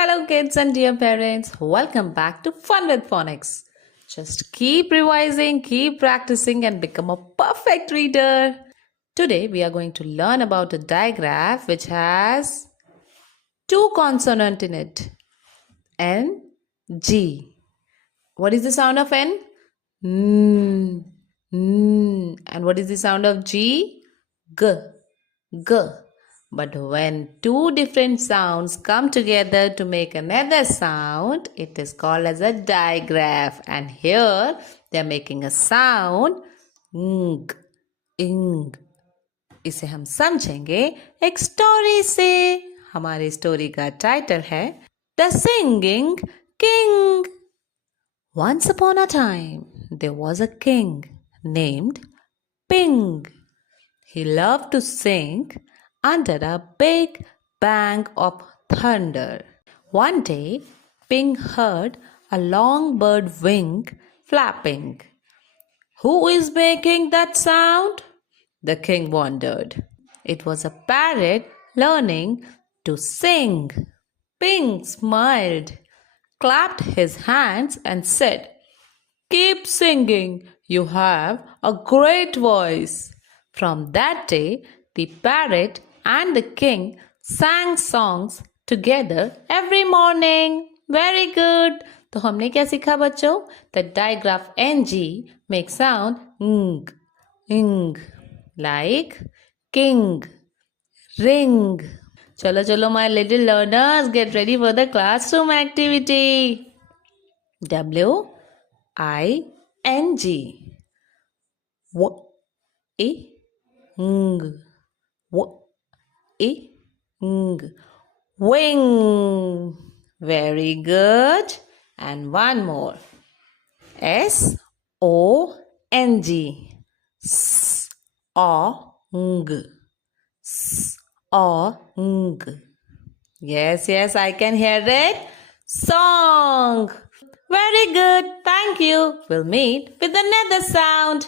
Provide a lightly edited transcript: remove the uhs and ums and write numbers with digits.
Hello, kids and dear parents. Welcome back to Fun with Phonics. Just keep revising, keep practicing, and become a perfect reader. Today, we are going to learn about a digraph which has two consonants in it N, G. What is the sound of N? N. N. And what is the sound of G? G. G. But when two different sounds come together to make another sound, it is called as a digraph. And here they are making a sound ng, ing. इसे हम समझेंगे एक story से. हमारी story का title है the singing king. Once upon a time, there was a king named Ping. He loved to sing under a big bang of thunder. One day, Ping heard a long bird wing flapping. Who is making that sound? The king wondered. It was a parrot learning to sing. Ping smiled, clapped his hands, and said, "Keep singing. You have a great voice." From that day, the parrot and the king sang songs together every morning. Very good. तो हमने क्या सीखा बच्चों? The digraph ng makes sound ing, like king, ring. चलो चलो my little learners, get ready for the classroom activity. W I N G. W I ng, ng, wing. Very good. And one more. SONG. Song. Song. Yes, I can hear it. Song. Very good. Thank you. We'll meet with another sound.